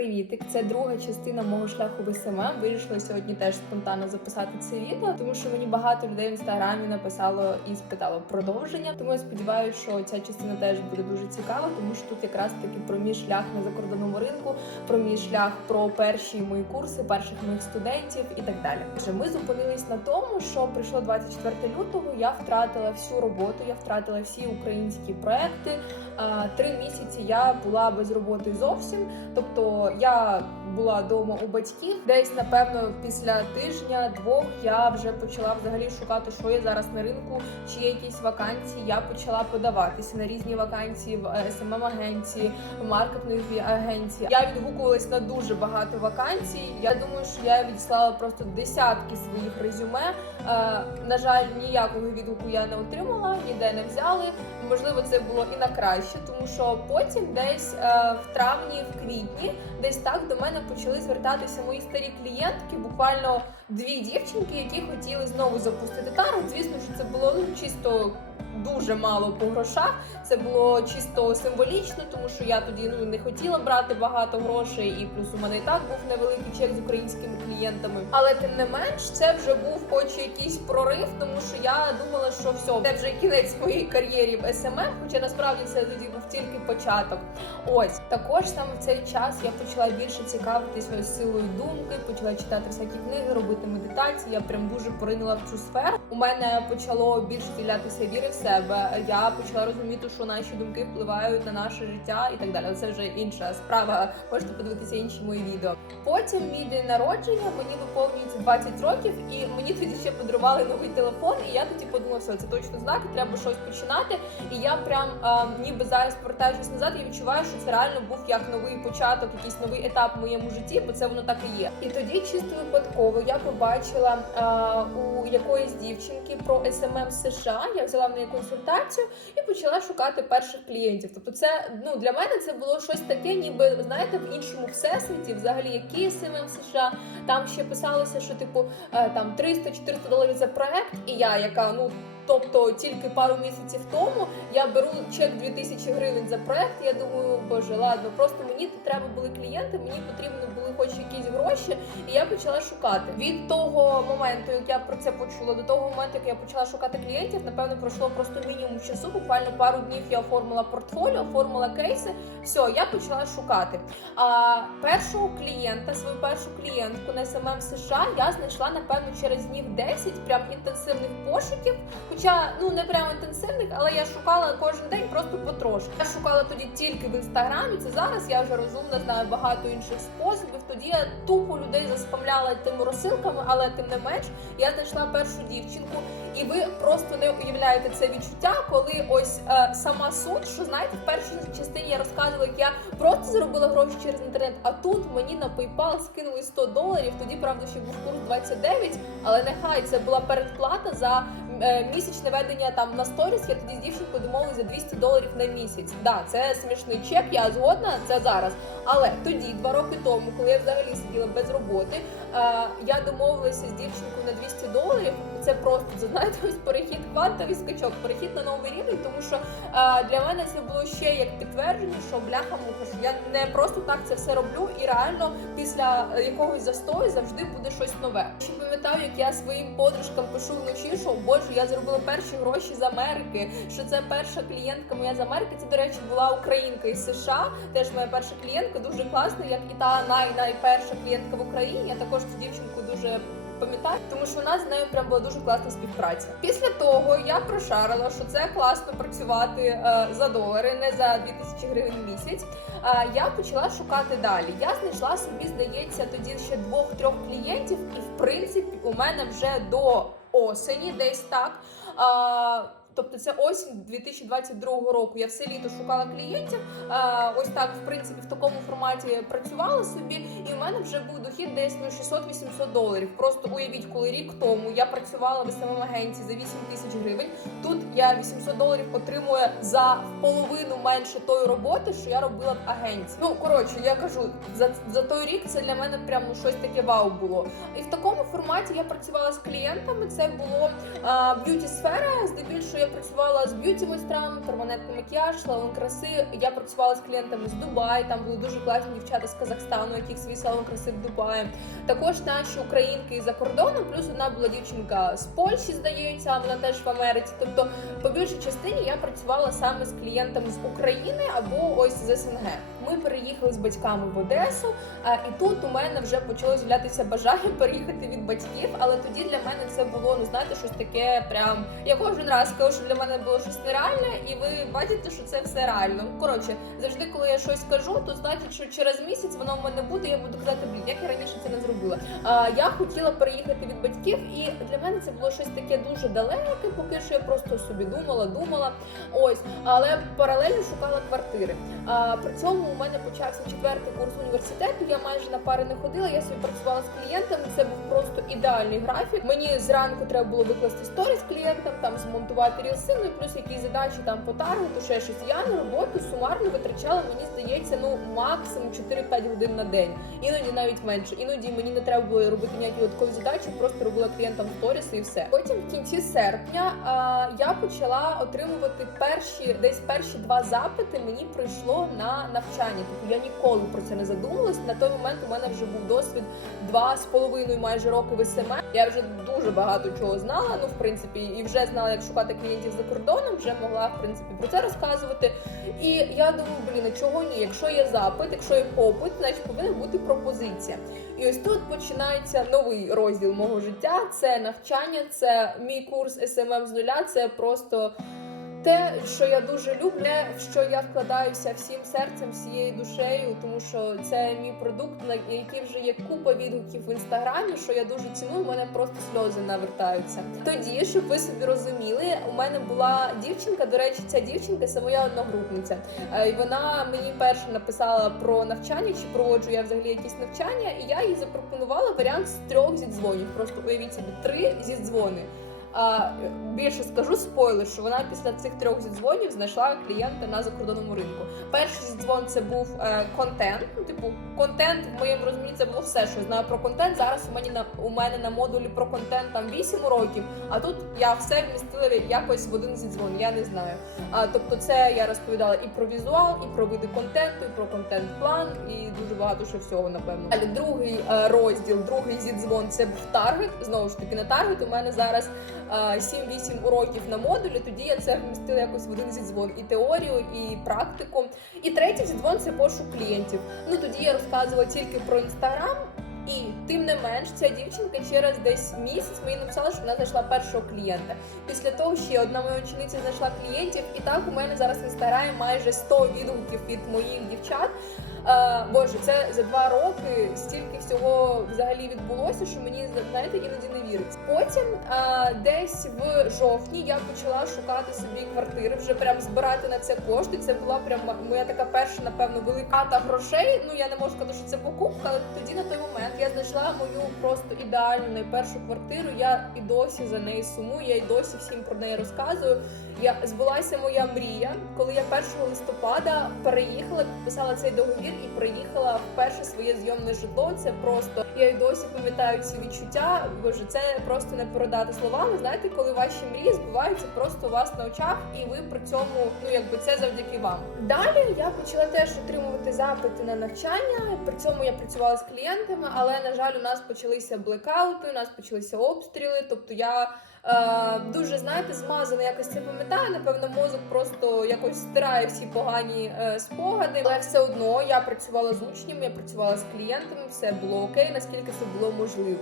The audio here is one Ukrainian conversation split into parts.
Привітик! Це друга частина мого шляху в СММ. Вирішила сьогодні теж спонтанно записати це відео, тому що мені багато людей в інстаграмі написало і спитало продовження. Тому я сподіваюся, що ця частина теж буде дуже цікава, тому що тут якраз таки про мій шлях на закордонному ринку, про мій шлях, про перші мої курси, перших моїх студентів і так далі. Отже, ми зупинились на тому, що прийшло 24 лютого. Я втратила всю роботу, я втратила всі українські проекти. Три місяці я була без роботи зовсім. Тобто я була вдома у батьків. Десь напевно після тижня-двох я вже почала взагалі шукати, що є зараз на ринку, чи є якісь вакансії. Я почала подаватися на різні вакансії в smm агенції, в маркетингові агенції. Я відгукувалась на дуже багато вакансій. Я думаю, що я відслала просто десятки своїх резюме. Е, на жаль, ніякого відгуку я не отримала, ніде не взяли. Можливо, це було і на краще, тому що потім, десь е, в травні, в квітні, десь так до мене почали звертатися мої старі клієнтки. Буквально дві дівчинки, які хотіли знову запустити тару. Звісно, що це було ну, чисто. Дуже мало по грошах. Це було чисто символічно, тому що я тоді ну не хотіла брати багато грошей, і плюс у мене і так був невеликий чек з українськими клієнтами. Але тим не менш, це вже був хоч якийсь прорив, тому що я думала, що все, це вже кінець моєї кар'єрі в СММ, хоча насправді це тоді був тільки початок. Ось також саме в цей час я почала більше цікавитися силою думки, почала читати всякі книги, робити медитації. Я прям дуже поринула в цю сферу. У мене почало більше з'являтися віри в себе. Я почала розуміти, що наші думки впливають на наше життя і так далі. Це вже інша справа. Можете подивитися інші мої відео. Потім мій день народження мені виповнюється 20 років, і мені тоді ще подарували новий телефон. І я тоді подумала, все це точно знак, треба щось починати. І я прям а, ніби зараз повертаючись назад, я відчуваю, що це реально був як новий початок, якийсь новий етап в моєму житті, бо це воно так і є. І тоді чисто випадково я побачила а, у якоїсь дівчинки про SMM США. Я взяла в неї консультацію і почала шукати перших клієнтів. Тобто, це ну для мене це було щось таке, ніби знаєте, в іншому всесвіті, взагалі, які SMM США. Там ще писалося, що типу е, там 300-400 доларів за проект, і я, яка ну. Тобто тільки пару місяців тому я беру чек 2000 гривень за проект. Я думаю, боже, ладно, просто мені треба були клієнти, мені потрібно були хоч якісь гроші, і я почала шукати. Від того моменту, як я про це почула, до того моменту, як я почала шукати клієнтів, напевно, пройшло просто мінімум часу. Буквально пару днів я оформила портфоліо, оформила кейси. Все, я почала шукати. А першого клієнта, свою першу клієнтку на SMM США я знайшла напевно через днів 10 прям інтенсивних пошуків. Хоча ну не прямо інтенсивних, але я шукала кожен день просто потрошки. Я шукала тоді тільки в інстаграмі. Це зараз я вже розумно знаю багато інших способів. Тоді я тупо людей заспамляла тими розсилками, але тим не менш я знайшла першу дівчинку, і ви просто не уявляєте це відчуття, коли ось е, сама суть, що знаєте, в першій частині я розказувала, як я просто заробила гроші через інтернет. А тут мені на PayPal скинули 100 доларів. Тоді правда ще був курс 29, але нехай це була передплата за місячне ведення там на сторіс. Я тоді з дівчинкою домовилася за 200 доларів на місяць. Да, це смішний чек, я згодна, це зараз. Але тоді, два роки тому, коли я взагалі сиділа без роботи, е, я домовилася з дівчинкою на 200 доларів. Це просто знаєте, ось перехід квантовий скачок, перехід на новий рівень, тому що е, для мене це було ще як підтвердження, що бляха муха, я не просто так це все роблю, і реально після е, якогось застою завжди буде щось нове. Ще пам'ятаю, як я своїм подружкам пишу вночі, що боже, я зробила перші гроші з Америки. Що це перша клієнтка моя з Америки. Це, до речі, була українка із США. Теж моя перша клієнтка, дуже класна, як і та най найперша клієнтка в Україні. Я також цю дівчинку дуже пам'ятаю, тому що у нас з нею прям була дуже класна співпраця. Після того я прошарила, що це класно працювати е, за долари, не за 2000 гривень в місяць. Е, я почала шукати далі. Я знайшла собі, здається, тоді ще двох-трьох клієнтів, і в принципі у мене вже до осені, десь так. Тобто це осінь 2022 року. Я все літо шукала клієнтів. Ось так, в принципі, в такому форматі працювала собі, і в мене вже був дохід десь ну 600-800 доларів. Просто уявіть, коли рік тому я працювала в самому агенції за 8 тисяч гривень. Тут я 800 доларів отримую за половину менше тої роботи, що я робила в агенції. Ну коротше, я кажу, за, за той рік це для мене прям ну, щось таке вау було. І в такому форматі я працювала з клієнтами. Це було б'юті сфера, здебільшого я працювала з б'юті майстрами, перманентний макіяж, салон краси. Я працювала з клієнтами з Дубаю. Там були дуже класні дівчата з Казахстану, яких свій салон краси в Дубаї. Також наші українки за кордоном, плюс одна була дівчинка з Польщі, здається, вона теж в Америці. Тобто, по більшій частині я працювала саме з клієнтами з України або ось з СНГ. Ми переїхали з батьками в Одесу, а, і тут у мене вже почало з'являтися бажання переїхати від батьків. Але тоді для мене це було ну знаєте, щось таке. Прям я кожен раз кажу, що для мене було щось нереальне, і ви бачите, що це все реально. Коротше, завжди, коли я щось кажу, то значить, що через місяць воно в мене буде. Я буду казати, блін, як я раніше це не зробила. А, я хотіла переїхати від батьків, і для мене це було щось таке дуже далеке, поки що я просто собі думала, думала. Ось, але паралельно шукала квартири. А, при цьому у мене почався четвертий курс університету. Я майже на пари не ходила. Я собі працювала з клієнтами. Це був просто ідеальний графік. Мені зранку треба було викласти сторіс клієнтам, там змонтувати ну плюс якісь задачі там по таргету, ще щось. Я на роботу сумарно витрачала, мені здається, ну максимум 4-5 годин на день, іноді навіть менше. Іноді мені не треба було робити ніякі додаткові задачі, просто робила клієнтам сторіси і все. Потім в кінці серпня а, я почала отримувати перші десь перші два запити. Мені прийшло на навчання. Тобто я ніколи про це не задумалась. На той момент у мене вже був досвід два з половиною майже роки в СММ. Я вже дуже багато чого знала. Ну, в принципі, і вже знала, як шукати клієнтів за кордоном. Вже могла в принципі про це розказувати. І я думаю, блін, а чого ні? Якщо є запит, якщо є попит, значить повинна бути пропозиція. І ось тут починається новий розділ мого життя. Це навчання, це мій курс SMM з нуля. Це просто те, що я дуже люблю, в що я вкладаюся всім серцем, всією душею, тому що це мій продукт, на який вже є купа відгуків в інстаграмі, що я дуже ціную. У мене просто сльози навертаються. Тоді, щоб ви собі розуміли, у мене була дівчинка. До речі, ця дівчинка це моя одногрупниця. Е, І вона мені перше написала про навчання, чи проводжу я взагалі якісь навчання, і я їй запропонувала варіант з трьох зідзвонів. Просто уявіть собі три зідзвони. А більше скажу спойлер, що вона після цих трьох зідзвонів знайшла клієнта на закордонному ринку. Перший зідзвон це був е, контент. Ну, типу, контент в моєму розумінні це було все, що я знаю про контент. Зараз у мене на у мене на модулі про контент там 8 уроків, а тут я все вмістила якось в один зідзвон. Я не знаю. А тобто, це я розповідала і про візуал, і про види контенту, і про контент-план, і дуже багато ще всього напевно. Далі другий е, розділ, другий зідзвон це був таргет. Знову ж таки, на таргет у мене зараз. Е, 7-8 уроків на модулі. Тоді я це вмістила якось в один зідзвон і теорію, і практику. І третій зідзвон це пошук клієнтів. Ну тоді я розказувала тільки про інстаграм. І тим не менш, ця дівчинка через десь місяць мені написала, що вона знайшла першого клієнта. Після того ще одна моя учениця знайшла клієнтів, і так у мене зараз в інстаграмі майже 100 відгуків від моїх дівчат. Е, Боже, це за два роки стільки всього взагалі відбулося, що мені знаєте, іноді не віриться. Потім е, десь в жовтні я почала шукати собі квартири, вже прям збирати на це кошти. Це була прям моя така перша, напевно, велика та грошей. Ну я не можу сказати, що це покупка, але тоді на той момент я знайшла мою просто ідеальну найпершу квартиру. Я і досі за неї сумую, я і досі всім про неї розказую. Я збулася моя мрія, коли я 1 листопада переїхала, підписала цей договір і приїхала в перше своє зйомне житло. Це просто я й досі пам'ятаю ці відчуття. Боже, це просто не передати словами. Знаєте, коли ваші мрії збуваються просто у вас на очах, і ви при цьому, ну якби це завдяки вам. Далі я почала теж отримувати запити на навчання. При цьому я працювала з клієнтами, але на жаль, у нас почалися блекаути, у нас почалися обстріли. Тобто я. Е, дуже знаєте, змазано якось це пам'ятаю. Напевно, мозок просто якось стирає всі погані е, спогади. Але все одно я працювала з учнями, я працювала з клієнтами, все було окей, наскільки це було можливо.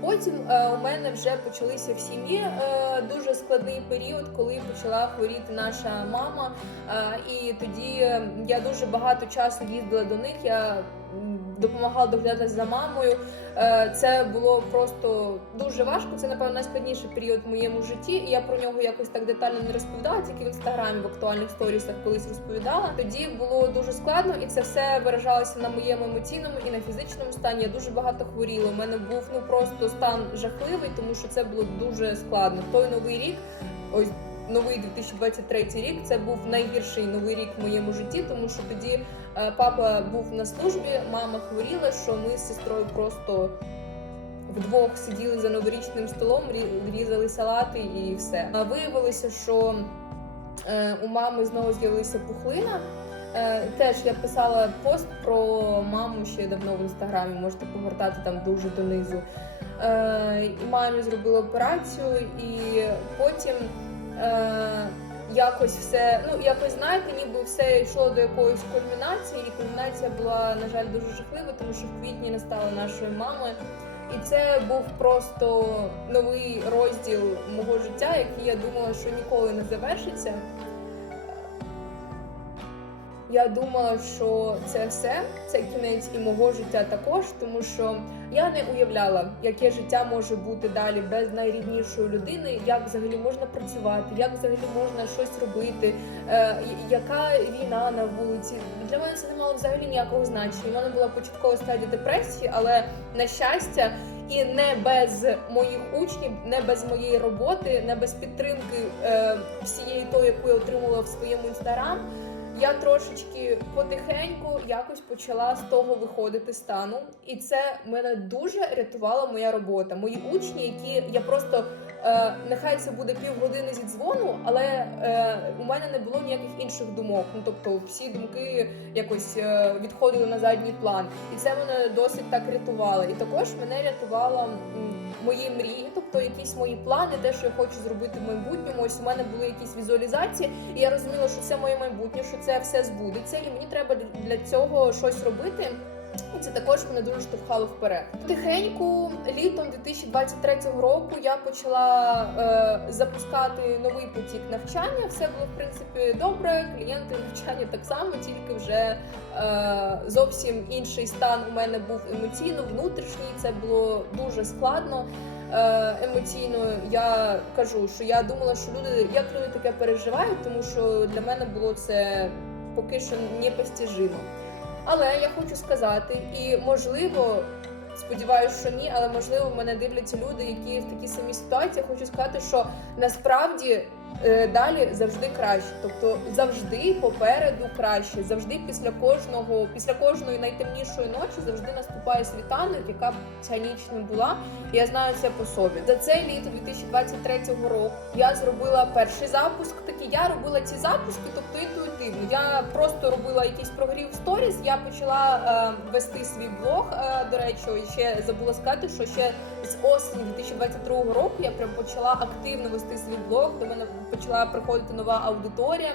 Потім е, у мене вже почалися в сім'ї дуже складний період, коли почала хворіти наша мама. І тоді я дуже багато часу їздила до них. Я допомагала доглядати за мамою. Е, Це було просто дуже важко. Це напевно найскладніший період в моєму житті. І я про нього якось так детально не розповідала, тільки в інстаграмі в актуальних сторісах колись розповідала. Тоді було дуже складно, і це все виражалося на моєму емоційному і на фізичному стані. Я дуже багато хворіла. У мене був ну просто стан жахливий, тому що це було дуже складно. Той новий рік, ось. Новий 2023 рік це був найгірший новий рік в моєму житті, тому що тоді папа був на службі, мама хворіла, що ми з сестрою просто вдвох сиділи за новорічним столом, різали салати і все. А виявилося, що е, у мами знову з'явилася пухлина. Е, теж я писала пост про маму ще давно в інстаграмі, можете повертати там дуже донизу. Е, мамі зробили операцію, і потім е, якось все, ну якось знаєте, ніби все йшло до якоїсь кульмінації, і кульмінація була, на жаль, дуже жахлива, тому що в квітні не стало нашої мами. І це був просто новий розділ мого життя, який я думала, що ніколи не завершиться. Я думала, що це все, це кінець і мого життя також, тому що я не уявляла, яке життя може бути далі без найріднішої людини, як взагалі можна працювати, як взагалі можна щось робити, е, яка війна на вулиці. Для мене це не мало взагалі ніякого значення. У мене була початкова стадія депресії, але на щастя. І не без моїх учнів, не без моєї роботи, не без підтримки е, всієї тої, яку я отримувала в своєму інстаграм, я трошечки потихеньку якось почала з того виходити стану, і це мене дуже рятувала моя робота. Мої учні, які я просто е, нехай це буде півгодини зі дзвону, але е, у мене не було ніяких інших думок. Ну тобто, всі думки якось е, відходили на задній план, і це мене досить так рятувало. І також мене рятувала. Мої мрії, тобто якісь мої плани, те, що я хочу зробити в майбутньому. Ось у мене були якісь візуалізації, і я розуміла, що це моє майбутнє, що це все збудеться, і мені треба для цього щось робити. Це також мене дуже штовхало вперед. Тихеньку літом 2023 року я почала е, запускати новий потік навчання. Все було в принципі добре. Клієнти навчання так само, тільки вже е, зовсім інший стан у мене був емоційно, внутрішній. Це було дуже складно. Е, емоційно я кажу, що я думала, що люди як люди таке переживають, тому що для мене було це поки що непостижимо. Але я хочу сказати, і можливо, сподіваюся, що ні, але можливо, мене дивляться люди, які в такій самій ситуації. Я хочу сказати, що насправді далі завжди краще. Тобто завжди попереду краще. Завжди після кожного, після кожної найтемнішої ночі завжди наступає світанок, яка б ця ніч не була. Я знаю це по собі. За це літо 2023 року я зробила перший запуск. Такий я робила ці запуски, тобто інтуїтивно. Я просто робила якийсь прогрів сторіс. Я почала е, вести свій блог. Е, до речі, ще забула сказати, що ще з осені 2022 року я прям почала активно вести свій блог. До мене почала приходити нова аудиторія.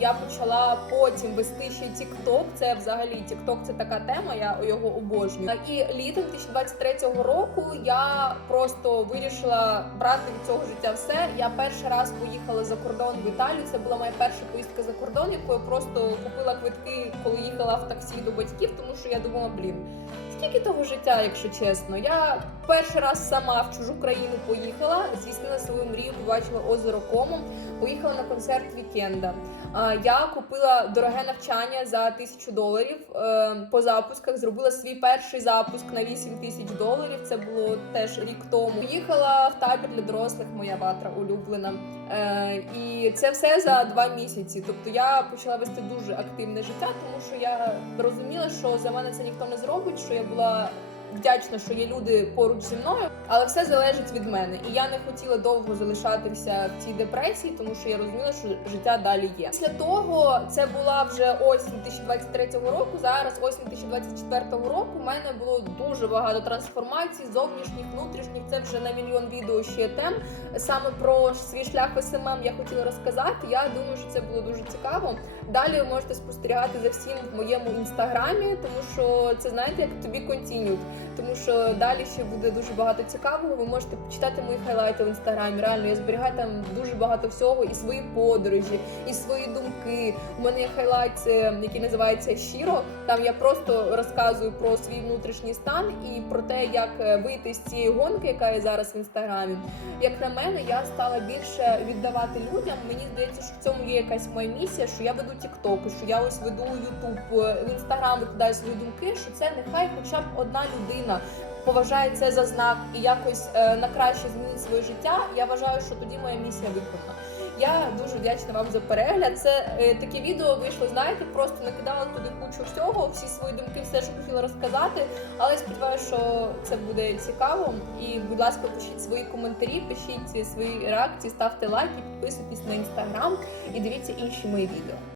Я почала потім вести ще TikTok. Це взагалі TikTok це така тема. Я його обожнюю. І літом 2023 року я просто вирішила брати від цього життя все. Я перший раз поїхала за кордон в Італію. Це була моя перша поїздка за кордон, яку я просто купила квитки, коли їхала в таксі до батьків, тому що я думала, блін. Скільки того життя, якщо чесно, я перший раз сама в чужу країну поїхала, здійснила свою мрію, побачила озеро Комо, поїхала на концерт вікенда. Я купила дороге навчання за тисячу доларів е, по запусках. Зробила свій перший запуск на 8 тисяч доларів. Це було теж рік тому. Поїхала в табір для дорослих. Моя ватра улюблена. Е, І це все за два місяці. Тобто я почала вести дуже активне життя, тому що я розуміла, що за мене це ніхто не зробить. Що я була вдячна, що є люди поруч зі мною, але все залежить від мене. І я не хотіла довго залишатися в цій депресії, тому що я розуміла, що життя далі є. Після того це була вже осінь 2023 року. Зараз осінь 2024 року. У мене було дуже багато трансформацій, зовнішніх, внутрішніх. Це вже на мільйон відео ще тем. Саме про свій шлях СММ я хотіла розказати. Я думаю, що це було дуже цікаво. Далі ви можете спостерігати за всім в моєму інстаграмі, тому що це знаєте, як тобі континют. Тому що далі ще буде дуже багато цікавого. Ви можете почитати мої хайлайти в інстаграмі. Реально я зберігаю там дуже багато всього, і свої подорожі, і свої думки. У мене є хайлайт, який називається Щиро. Там я просто розказую про свій внутрішній стан і про те, як е, вийти з цієї гонки, яка є зараз в інстаграмі. Як на мене, я стала більше віддавати людям. Мені здається, що в цьому є якась моя місія, що я веду тіктоки, що я ось веду Ютуб, в інстаграм викладаю свої думки. Що це нехай хоча б одна людина поважає це за знак і якось е, на краще змінить своє життя. Я вважаю, що тоді моя місія виконана. Я дуже вдячна вам за перегляд. Це е, таке відео вийшло, знаєте, просто накидала туди кучу всього, всі свої думки, все, що хотіла розказати. Але сподіваюся, що це буде цікаво. І, будь ласка, пишіть свої коментарі, пишіть свої реакції, ставте лайки, підписуйтесь на інстаграм і дивіться інші мої відео.